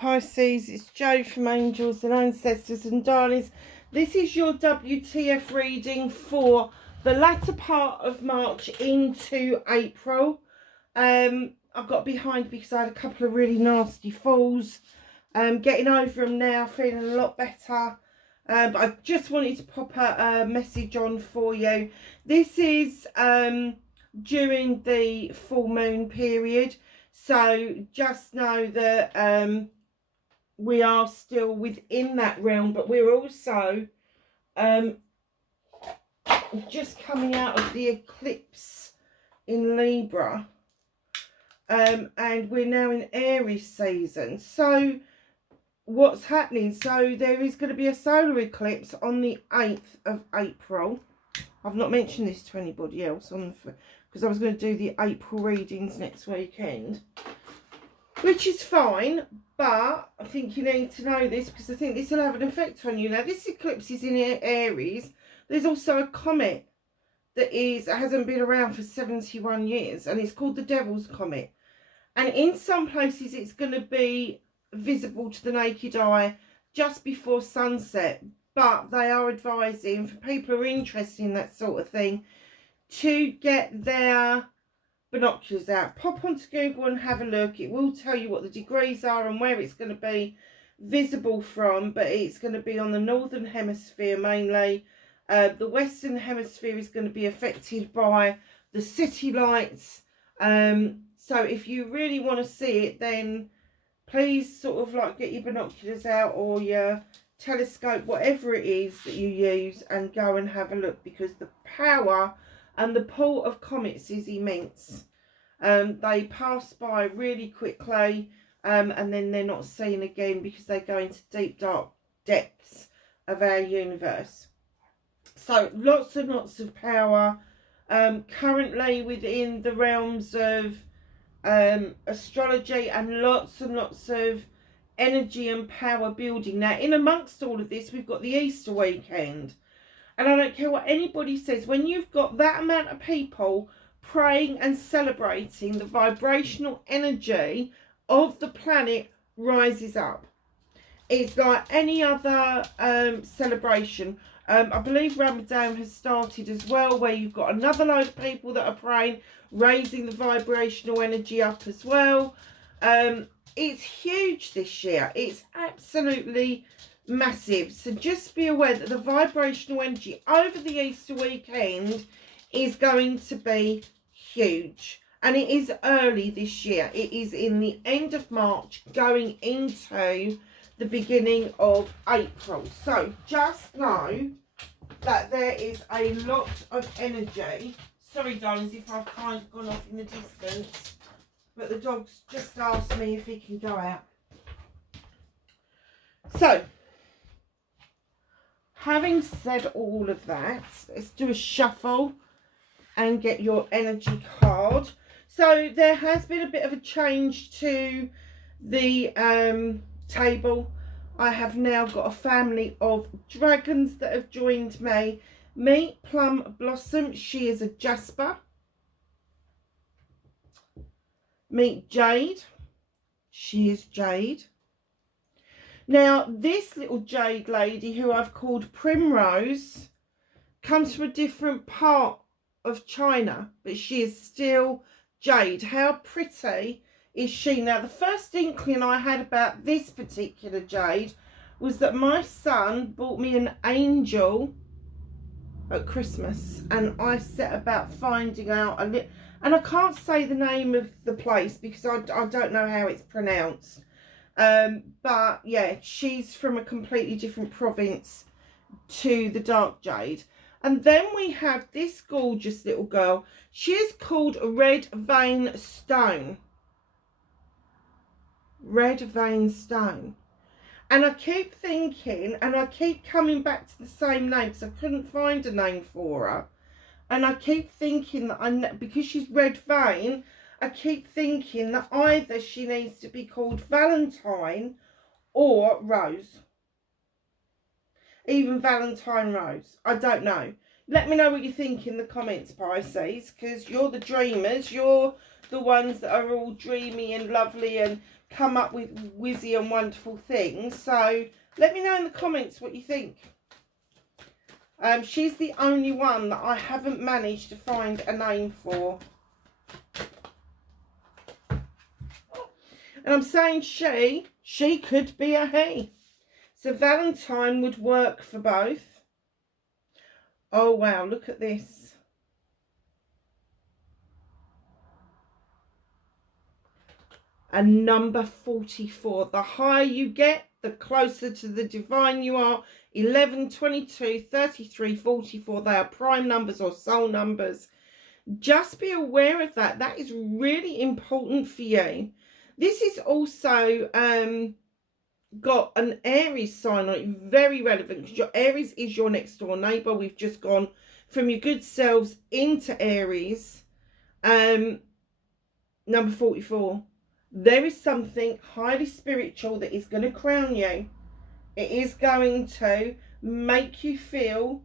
Pisces, it's Jo from Angels and Ancestors and Darlings. This is your WTF reading for the latter part of March into April. I've got behind because I had a couple of really nasty falls. Getting over them now, feeling a lot better. But I just wanted to pop a message on for you. This is during the full moon period. So just know that we are still within that realm, but we're also just coming out of the eclipse in Libra. And we're now in Aries season. So what's happening? So there is going to be a solar eclipse on the 8th of April. I've not mentioned this to anybody else on because I was going to do the April readings next weekend, which is fine, but I think you need to know this because I think this will have an effect on you. Now, this eclipse is in Aries. There's also a comet that hasn't been around for 71 years, and it's called the Devil's Comet. And in some places, it's going to be visible to the naked eye just before sunset, but they are advising for people who are interested in that sort of thing to get their binoculars out. Pop onto Google and have a look. It will tell you what the degrees are and where it's going to be visible from, but it's going to be on the northern hemisphere mainly. The western hemisphere is going to be affected by the city lights. So if you really want to see it, then please sort of like get your binoculars out or your telescope, whatever it is that you use, and go and have a look, because the power and the pull of comets is immense. They pass by really quickly, and then they're not seen again because they go into deep dark depths of our universe. So lots and lots of power currently within the realms of astrology, and lots of energy and power building. Now, in amongst all of this, we've got the Easter weekend. And I don't care what anybody says, when you've got that amount of people praying and celebrating, the vibrational energy of the planet rises up. It's like any other celebration. I believe Ramadan has started as well, where you've got another load of people that are praying, raising the vibrational energy up as well. It's huge this year. It's absolutely massive. So just be aware that the vibrational energy over the Easter weekend is going to be huge. And it is early this year. It is in the end of March going into the beginning of April. So just know that there is a lot of energy. Sorry, darlings, if I've kind of gone off in the distance, but the dog's just asked me if he can go out. So, having said all of that, let's do a shuffle and get your energy card. So, there has been a bit of a change to the table. I have now got a family of dragons that have joined me. Meet Plum Blossom, she is a Jasper. Meet Jade, she is Jade. Now, this little Jade lady, who I've called Primrose, comes from a different part of China, but she is still Jade. How pretty is she? Now, the first inkling I had about this particular Jade was that my son bought me an angel at Christmas, and I set about finding out and I can't say the name of the place because I don't know how it's pronounced. But yeah, she's from a completely different province to the Dark Jade. And then we have this gorgeous little girl. She is called Red Vein Stone. Red Vein Stone. And I keep thinking, and I keep coming back to the same name because I couldn't find a name for her. And I keep thinking that because she's red vein, I keep thinking that either she needs to be called Valentine or Rose. Even Valentine Rose. I don't know. Let me know what you think in the comments, Pisces, because you're the dreamers. You're the ones that are all dreamy and lovely and come up with whizzy and wonderful things. So let me know in the comments what you think. She's the only one that I haven't managed to find a name for. And I'm saying she could be a he. So Valentine would work for both. Oh, wow, look at this. A number 44. The higher you get, the closer to the divine you are. 11, 22, 33, 44. They are prime numbers or soul numbers. Just be aware of that. That is really important for you. This is also got an Aries sign on it, very relevant, because your Aries is your next door neighbour. We've just gone from your good selves into Aries. Number 44. There is something highly spiritual that is going to crown you. It is going to make you feel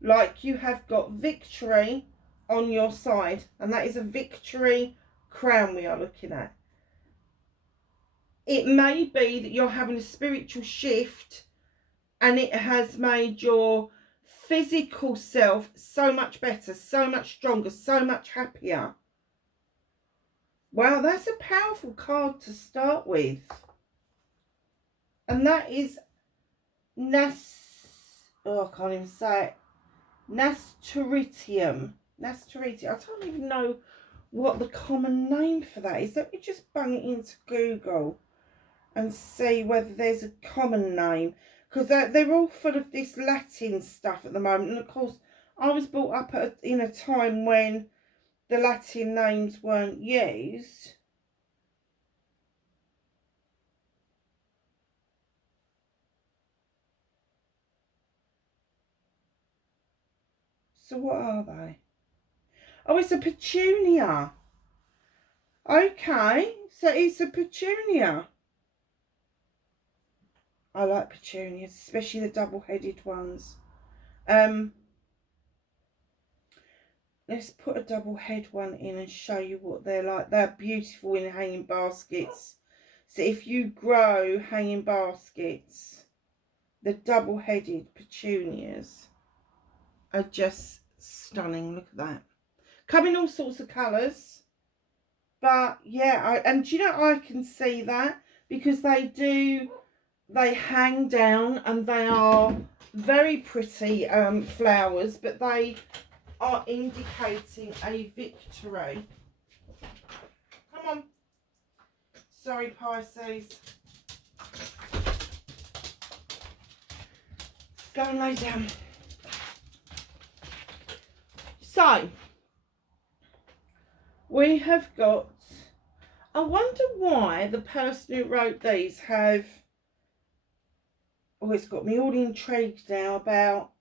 like you have got victory on your side, and that is a victory crown we are looking at. It may be that you're having a spiritual shift and it has made your physical self so much better, so much stronger, so much happier. Wow, that's a powerful card to start with. And that is I can't even say it. Nasturtium. I don't even know what the common name for that is. Let me just bang it into Google and see whether there's a common name, because they're all full of this Latin stuff at the moment. And of course, I was brought up in a time when the Latin names weren't used. So what are they? Oh, it's a petunia. Okay, so it's a petunia. I like petunias, especially the double-headed ones. Let's put a double-head one in and show you what they're like. They're beautiful in hanging baskets. So if you grow hanging baskets, the double-headed petunias are just stunning. Look at that. Come in all sorts of colours. But yeah, and do you know, I can see that because they hang down and they are very pretty flowers, but they are indicating a victory. Come on. Sorry, Pisces. Go and lay down. So, we have got, I wonder why the person who wrote these have, oh, it's got me all intrigued now about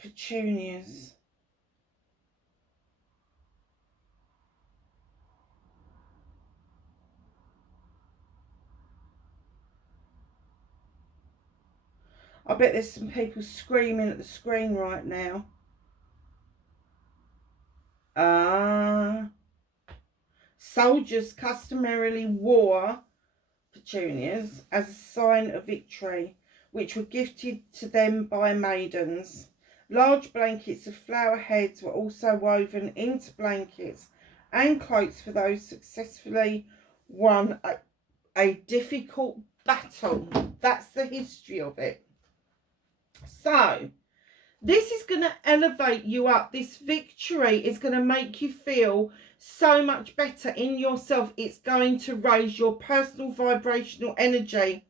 petunias. I bet there's some people screaming at the screen right now. Soldiers customarily wore petunias as a sign of victory, which were gifted to them by maidens. Large blankets of flower heads were also woven into blankets and cloaks for those successfully won a difficult battle. That's the history of it. So, this is going to elevate you up. This victory is going to make you feel so much better in yourself. It's going to raise your personal vibrational energy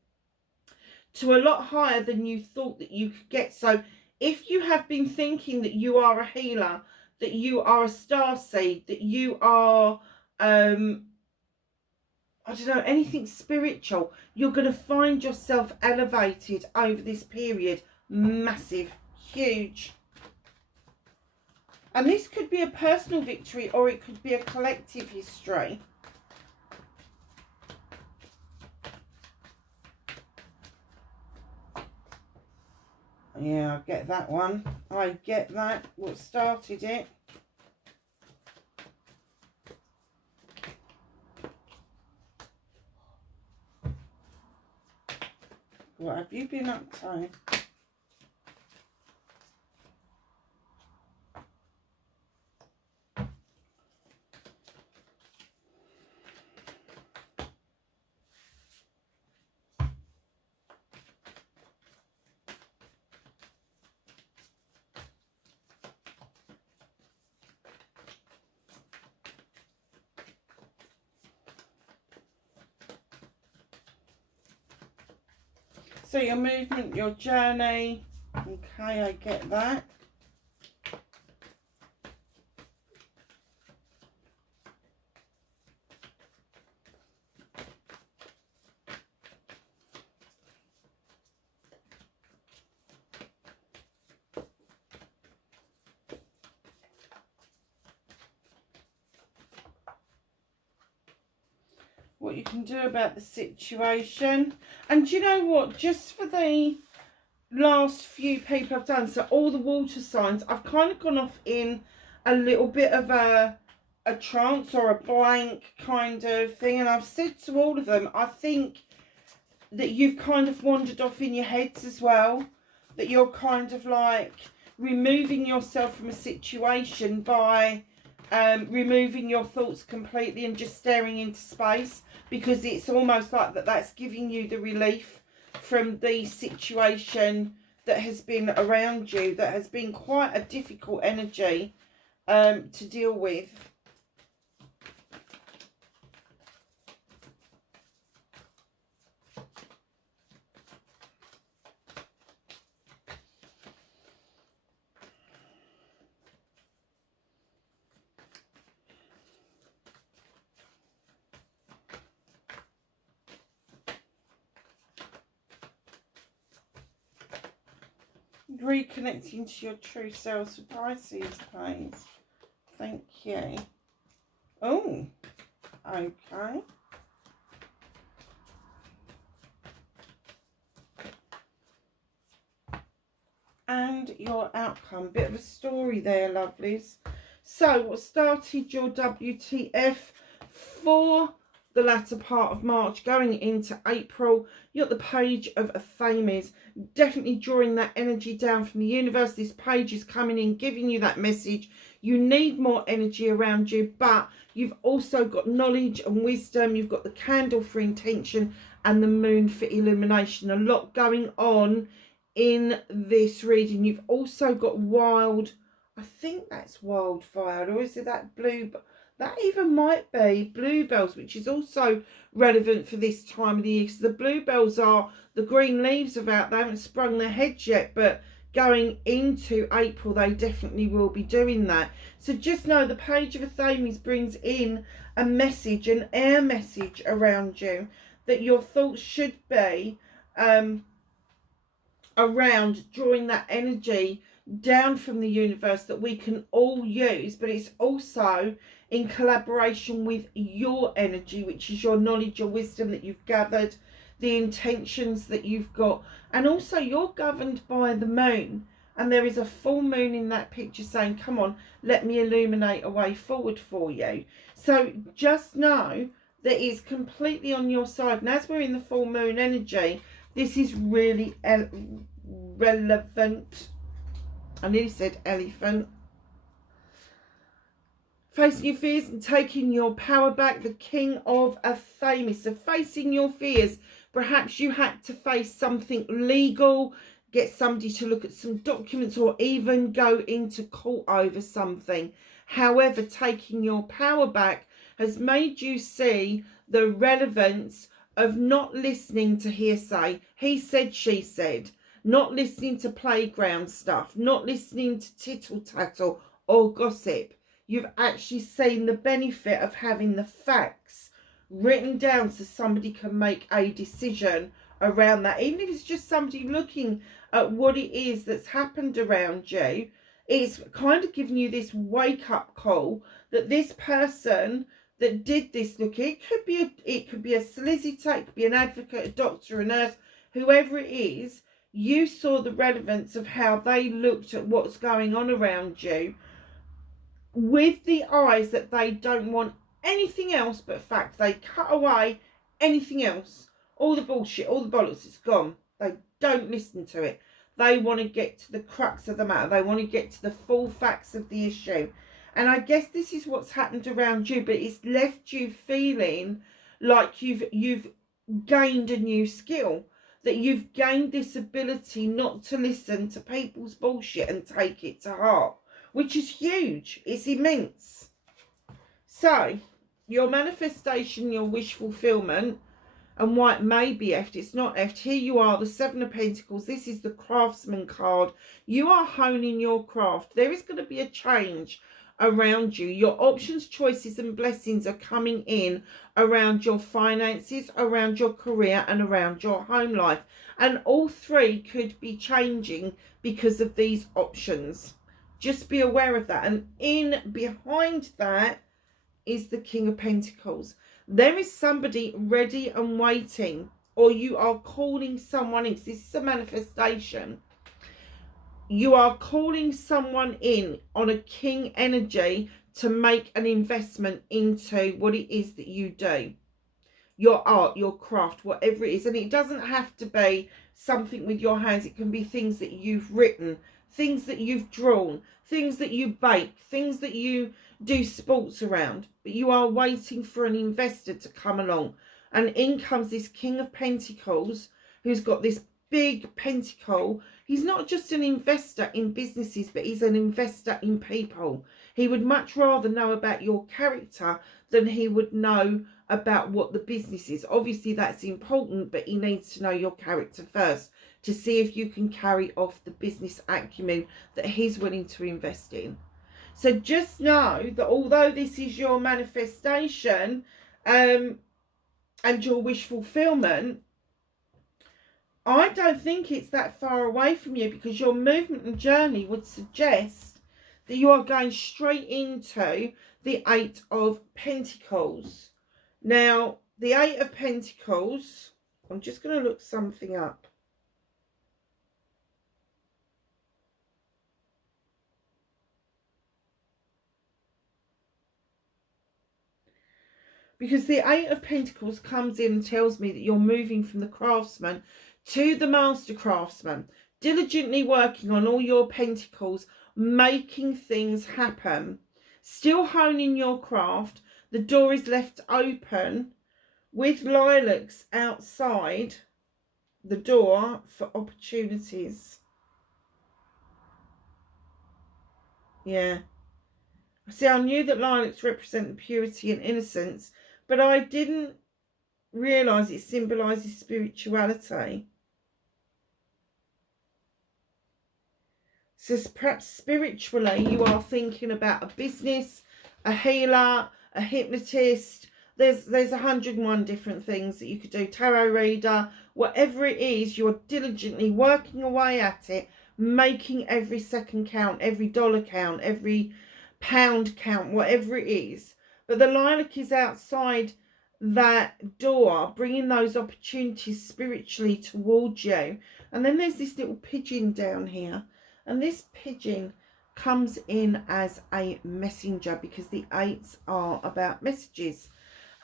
to a lot higher than you thought that you could get. So if you have been thinking that you are a healer, that you are a starseed, that you are, I don't know, anything spiritual, you're going to find yourself elevated over this period. Massive, huge. And this could be a personal victory or it could be a collective history. Yeah, I get that one. I get that. What started it? What have you been up to? So your movement, your journey. Okay, I get that. What you can do about the situation. And you know what, just for the last few people I've done, so all the water signs, I've kind of gone off in a little bit of a trance or a blank kind of thing, and I've said to all of them, I think that you've kind of wandered off in your heads as well, that you're kind of like removing yourself from a situation by removing your thoughts completely and just staring into space, because it's almost like that's giving you the relief from the situation that has been around you, that has been quite a difficult energy to deal with. Reconnecting to your true selves for Pisces, please. Thank you. Oh, okay. And your outcome. Bit of a story there, lovelies. So, what started your WTF for the latter part of March going into April, you got the page of Affirmations, definitely drawing that energy down from the universe. This page is coming in, giving you that message. You need more energy around you, but you've also got knowledge and wisdom. You've got the candle for intention and the moon for illumination. A lot going on in this reading. You've also got wild, I think that's wildfire, or is it that blue? That even might be bluebells, which is also relevant for this time of the year. So the bluebells are the green leaves of out. They haven't sprung their heads yet, but going into April, they definitely will be doing that. So just know the page of Affirmations brings in a message, an air message around you, that your thoughts should be around drawing that energy down from the universe that we can all use, but it's also in collaboration with your energy, which is your knowledge, your wisdom that you've gathered, the intentions that you've got, and also you're governed by the moon, and there is a full moon in that picture saying, come on, let me illuminate a way forward for you. So just know that it's completely on your side, and as we're in the full moon energy, this is really relevant. I nearly said elephant. Facing your fears and taking your power back, the king of Affirmations. So facing your fears, perhaps you had to face something legal, get somebody to look at some documents, or even go into court over something. However, taking your power back has made you see the relevance of not listening to hearsay. He said, she said. Not listening to playground stuff. Not listening to tittle-tattle or gossip. You've actually seen the benefit of having the facts written down so somebody can make a decision around that. Even if it's just somebody looking at what it is that's happened around you, it's kind of giving you this wake-up call that this person that did this, look, it could be a solicitor, it could be an advocate, a doctor, a nurse, whoever it is, you saw the relevance of how they looked at what's going on around you with the eyes that they don't want anything else but fact. They cut away anything else. All the bullshit, all the bollocks, it's gone. They don't listen to it. They want to get to the crux of the matter. They want to get to the full facts of the issue. And I guess this is what's happened around you, but it's left you feeling like you've gained a new skill, that you've gained this ability not to listen to people's bullshit and take it to heart, which is huge. It's immense. So, your manifestation, your wish fulfillment, and why it may be effed, it's not effed. Here you are, the Seven of Pentacles. This is the Craftsman card. You are honing your craft. There is going to be a change around you. Your options, choices and blessings are coming in around your finances, around your career and around your home life. And all three could be changing because of these options. Just be aware of that. And in behind that is the King of Pentacles. There is somebody ready and waiting, or you are calling someone in. This is a manifestation. You are calling someone in on a king energy to make an investment into what it is that you do. Your art, your craft, whatever it is. And it doesn't have to be something with your hands. It can be things that you've written, things that you've drawn, things that you bake, things that you do sports around. But you are waiting for an investor to come along. And in comes this King of Pentacles, who's got this big pentacle. He's not just an investor in businesses, but he's an investor in people. He would much rather know about your character than he would know about what the business is. Obviously, that's important, but he needs to know your character first to see if you can carry off the business acumen that he's willing to invest in. So just know that although this is your manifestation and your wish fulfillment, I don't think it's that far away from you, because your movement and journey would suggest that you are going straight into the Eight of Pentacles. Now, the Eight of Pentacles, I'm just going to look something up. Because the Eight of Pentacles comes in and tells me that you're moving from the craftsman to the master craftsman, diligently working on all your pentacles, making things happen, still honing your craft. The door is left open with lilacs outside the door for opportunities. Yeah. See, I knew that lilacs represent purity and innocence, but I didn't realise it symbolises spirituality. So perhaps spiritually you are thinking about a business, a healer, a hypnotist. There's 101 different things that you could do. Tarot reader, whatever it is, you're diligently working away at it, making every second count, every dollar count, every pound count, whatever it is. But the lilac is outside that door, bringing those opportunities spiritually towards you. And then there's this little pigeon down here. And this pigeon comes in as a messenger, because the eights are about messages.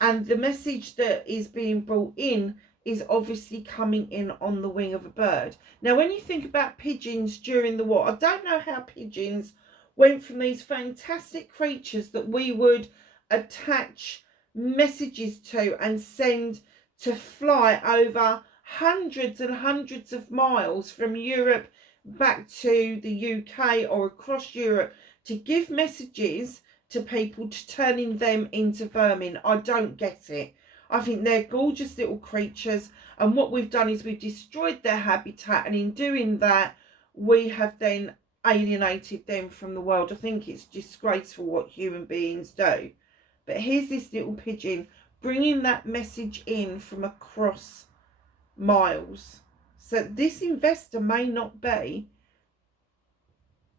And the message that is being brought in is obviously coming in on the wing of a bird. Now, when you think about pigeons during the war, I don't know how pigeons went from these fantastic creatures that we would attach messages to and send to fly over hundreds and hundreds of miles from Europe back to the UK or across Europe to give messages to people, to turning them into vermin. I don't get it. I think they're gorgeous little creatures, and what we've done is we've destroyed their habitat, and in doing that we have then alienated them from the world. I think it's disgraceful what human beings do. But here's this little pigeon bringing that message in from across miles. So this investor may not be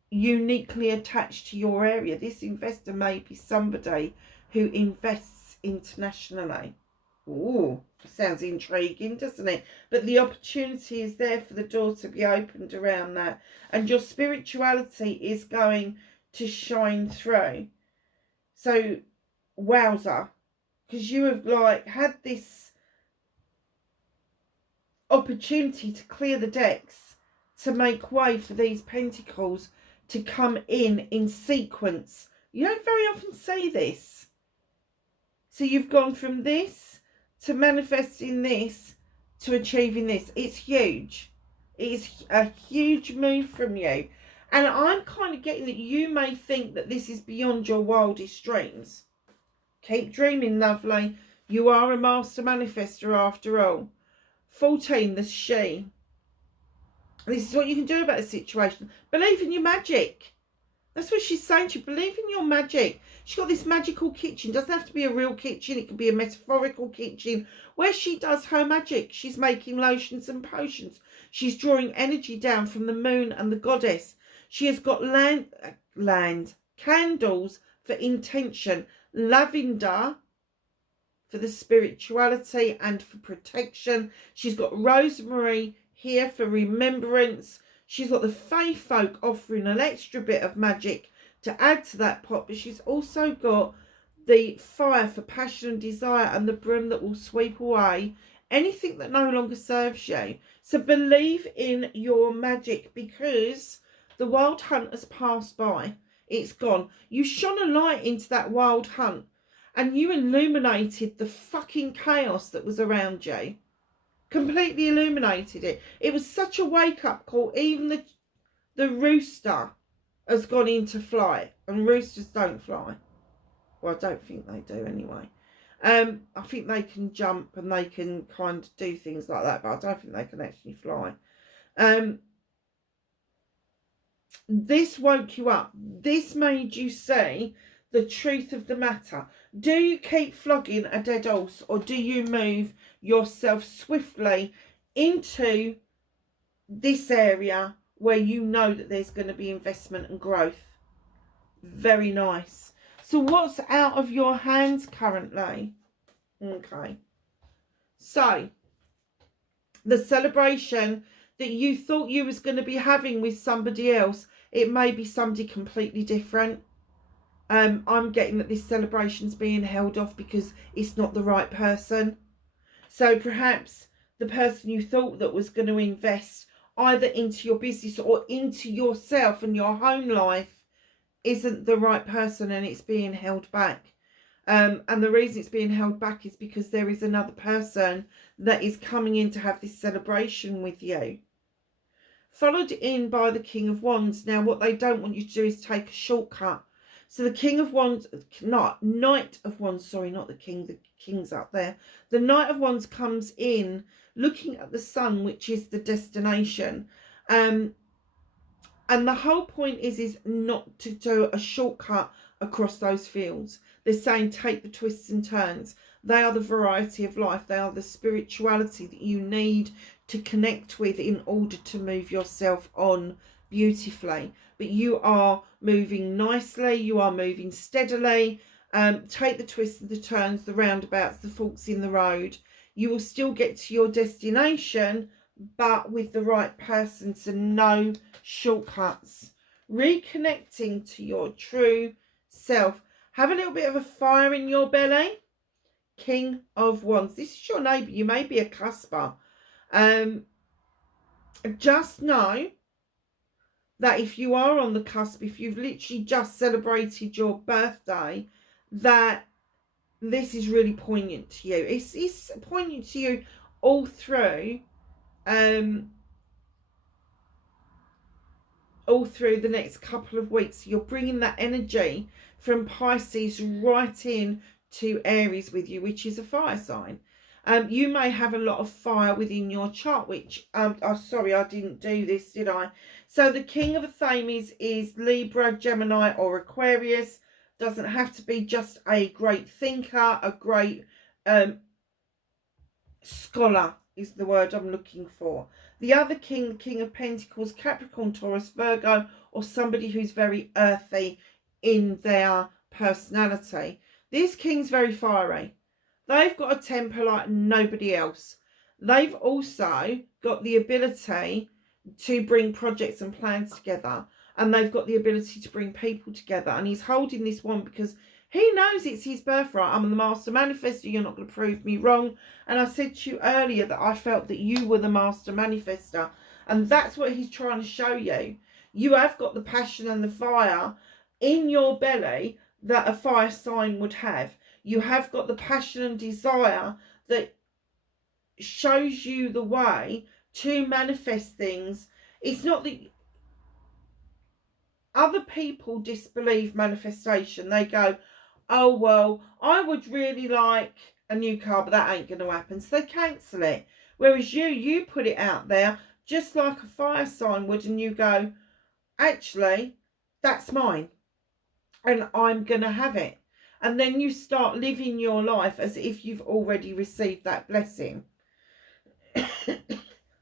uniquely attached to your area. This investor may be somebody who invests internationally. Ooh, sounds intriguing, doesn't it? But the opportunity is there for the door to be opened around that. And your spirituality is going to shine through. So, wowza. Because you have like had this opportunity to clear the decks, to make way for these pentacles to come in sequence. You don't very often see this. So you've gone from this to manifesting this to achieving this. It's huge. It's a huge move from you. And I'm kind of getting that you may think that this is beyond your wildest dreams. Keep dreaming, lovely. You are a master manifester after all. 14, the she. This is what you can do about the situation. Believe in your magic. That's what she's saying to you. Believe in your magic. She's got this magical kitchen. It doesn't have to be a real kitchen. It can be a metaphorical kitchen where she does her magic. She's making lotions and potions. She's drawing energy down from the moon and the goddess. She has got candles for intention, lavender for the spirituality and for protection. She's got rosemary here for remembrance. She's got the Fae folk offering an extra bit of magic to add to that pot, but she's also got the fire for passion and desire and the broom that will sweep away anything that no longer serves you. So believe in your magic, because the wild hunt has passed by. It's gone. You shone a light into that wild hunt and you illuminated the fucking chaos that was around you. Completely illuminated it. It was such a wake-up call. Even the rooster has gone into flight. And roosters don't fly. Well, I don't think they do anyway. I think they can jump and they can kind of do things like that, but I don't think they can actually fly. This woke you up. This made you see the truth of the matter. Do you keep flogging a dead horse, or do you move yourself swiftly into this area where you know that there's going to be investment and growth? Very nice. So what's out of your hands currently? Okay. So the celebration that you thought you was going to be having with somebody else, it may be somebody completely different. I'm getting that this celebration's being held off because it's not the right person. So perhaps the person you thought that was going to invest either into your business or into yourself and your home life isn't the right person, and it's being held back. And the reason it's being held back is because there is another person that is coming in to have this celebration with you. Followed in by the King of Wands. Now, what they don't want you to do is take a shortcut. So the King of Wands, Knight of Wands, sorry, not the King, the King's up there. The Knight of Wands comes in looking at the sun, which is the destination. And the whole point is not to do a shortcut across those fields. They're saying take the twists and turns. They are the variety of life. They are the spirituality that you need to connect with in order to move yourself on beautifully. But you are moving nicely. You are moving steadily. Take the twists and the turns, the roundabouts, the forks in the road. You will still get to your destination, but with the right person, so no shortcuts. Reconnecting to your true self. Have a little bit of a fire in your belly. King of Wands. This is your neighbour. You may be a cusper. Just know that if you are on the cusp, if you've literally just celebrated your birthday, that this is really poignant to you. It's poignant to you all through the next couple of weeks. You're bringing that energy from Pisces right in to Aries with you, which is a fire sign. You may have a lot of fire within your chart, which, sorry, I didn't do this, did I? So the King of Affirmations is Libra, Gemini or Aquarius. Doesn't have to be just a great thinker, a great scholar is the word I'm looking for. The other king, the King of Pentacles, Capricorn, Taurus, Virgo, or somebody who's very earthy in their personality. This king's very fiery. They've got a temper like nobody else. They've also got the ability to bring projects and plans together. And they've got the ability to bring people together. And he's holding this one because He knows it's his birthright. I'm the master manifestor. You're not going to prove me wrong. And I said to you earlier that I felt that you were the master manifestor. And that's what he's trying to show you. You have got the passion and the fire in your belly that a fire sign would have. You have got the passion and desire that shows you the way to manifest things. It's not that other people disbelieve manifestation. They go, oh, well, I would really like a new car, but that ain't going to happen. So they cancel it. Whereas you put it out there just like a fire sign would, and you go, actually, that's mine. And I'm going to have it. And then you start living your life as if you've already received that blessing.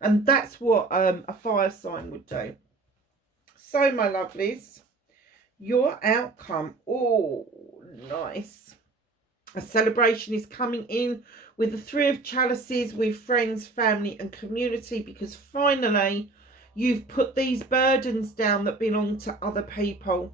And that's what a fire sign would do. So, my lovelies, your outcome. Oh, nice. A celebration is coming in with the Three of Chalices with friends, family and community, because finally you've put these burdens down that belong to other people,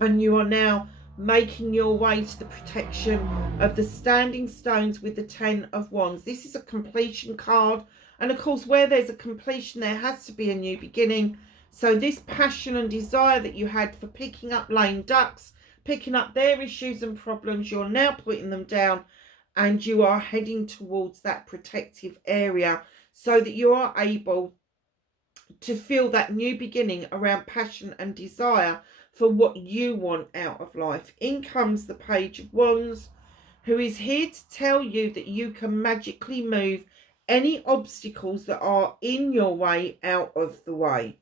and you are now making your way to the protection of the standing stones with the Ten of Wands. This is a completion card, and of course where there's a completion there has to be a new beginning. So this passion and desire that you had for picking up lame ducks, picking up their issues and problems, you're now putting them down, and you are heading towards that protective area so that you are able to feel that new beginning around passion and desire for what you want out of life. In comes the Page of Wands, who is here to tell you that you can magically move any obstacles that are in your way out of the way.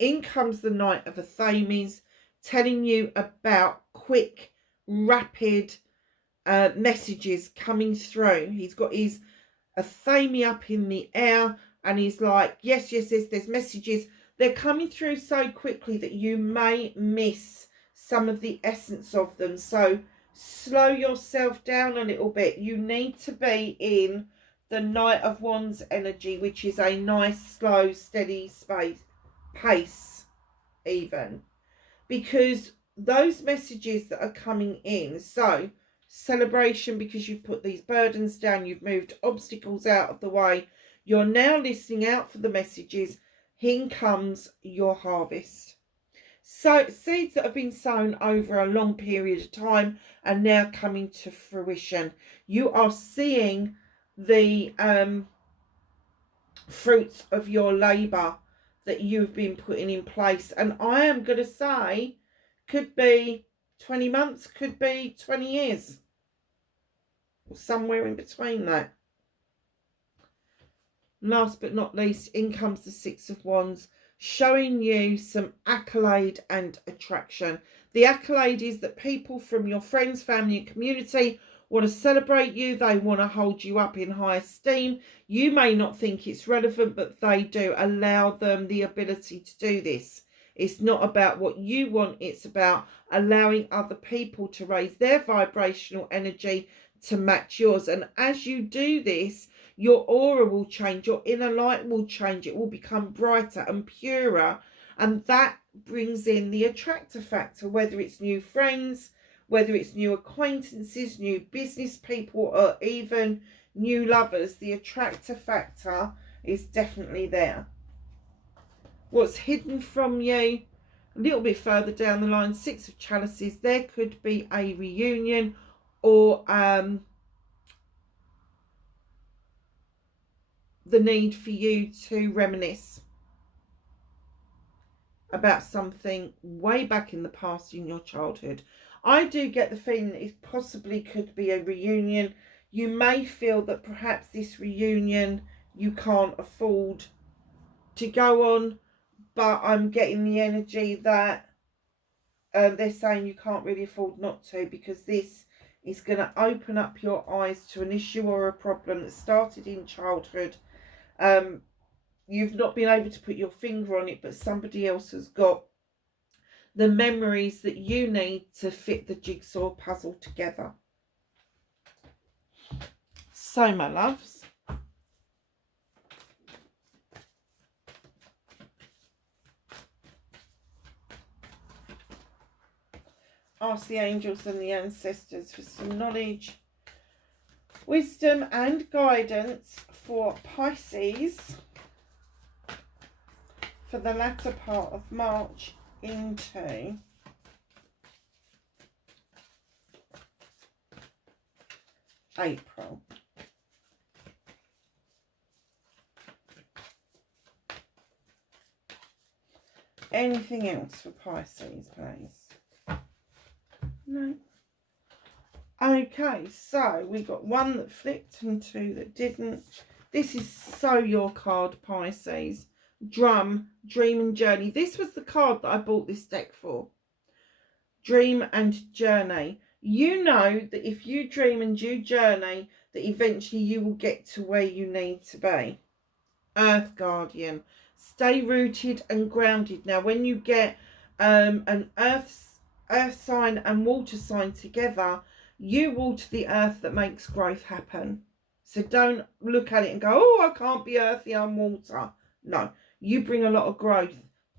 In comes the Knight of Affirmations, telling you about quick, rapid messages coming through. He's got his Affirmation up in the air, and he's like, yes, yes, yes, there's messages. They're coming through so quickly that you may miss some of the essence of them. So slow yourself down a little bit. You need to be in the Knight of Wands energy, which is a nice, slow, steady pace even, because those messages that are coming in, so celebration because you've put these burdens down, you've moved obstacles out of the way, you're now listening out for the messages. In comes your harvest. So seeds that have been sown over a long period of time are now coming to fruition. You are seeing the fruits of your labour that you've been putting in place. And I am going to say, could be 20 months, could be 20 years. Or somewhere in between that. Last but not least, in comes the Six of Wands, showing you some accolade and attraction. The accolade is that people from your friends, family and community want to celebrate you. They want to hold you up in high esteem. You may not think it's relevant, but they do. Allow them the ability to do this. It's not about what you want. It's about allowing other people to raise their vibrational energy to match yours. And as you do this, your aura will change. Your inner light will change. It will become brighter and purer. And that brings in the attractor factor, whether it's new friends, whether it's new acquaintances, new business people, or even new lovers. The attractor factor is definitely there. What's hidden from you a little bit further down the line, Six of Chalices, there could be a reunion or the need for you to reminisce about something way back in the past in your childhood. I do get the feeling that it possibly could be a reunion. You may feel that perhaps this reunion you can't afford to go on, but I'm getting the energy that they're saying you can't really afford not to, because this is going to open up your eyes to an issue or a problem that started in childhood. You've not been able to put your finger on it, but somebody else has got the memories that you need to fit the jigsaw puzzle together. So, my loves, ask the angels and the ancestors for some knowledge, wisdom and guidance for Pisces for the latter part of March into April. Anything else for Pisces, please? No. Okay, so we got one that flipped and two that didn't. This is so your card, Pisces. Drum, Dream and Journey. This was the card that I bought this deck for. Dream and Journey. You know that if you dream and you journey, that eventually you will get to where you need to be. Earth Guardian. Stay rooted and grounded. Now, when you get an earth sign and water sign together, you water the earth that makes growth happen. So don't look at it and go, oh, I can't be earthy, I'm water. No, you bring a lot of growth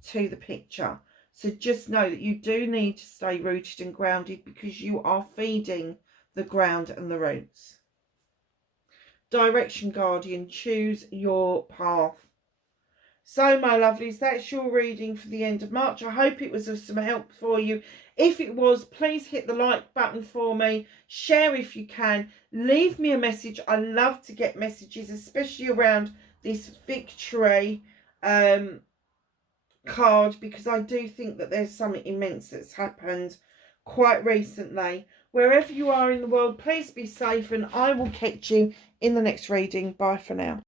to the picture. So just know that you do need to stay rooted and grounded because you are feeding the ground and the roots. Direction Guardian, choose your path. So, my lovelies, that's your reading for the end of March. I hope it was of some help for you. If it was, please hit the like button for me. Share if you can. Leave me a message. I love to get messages, especially around this victory card, because I do think that there's something immense that's happened quite recently. Wherever you are in the world, please be safe, and I will catch you in the next reading. Bye for now.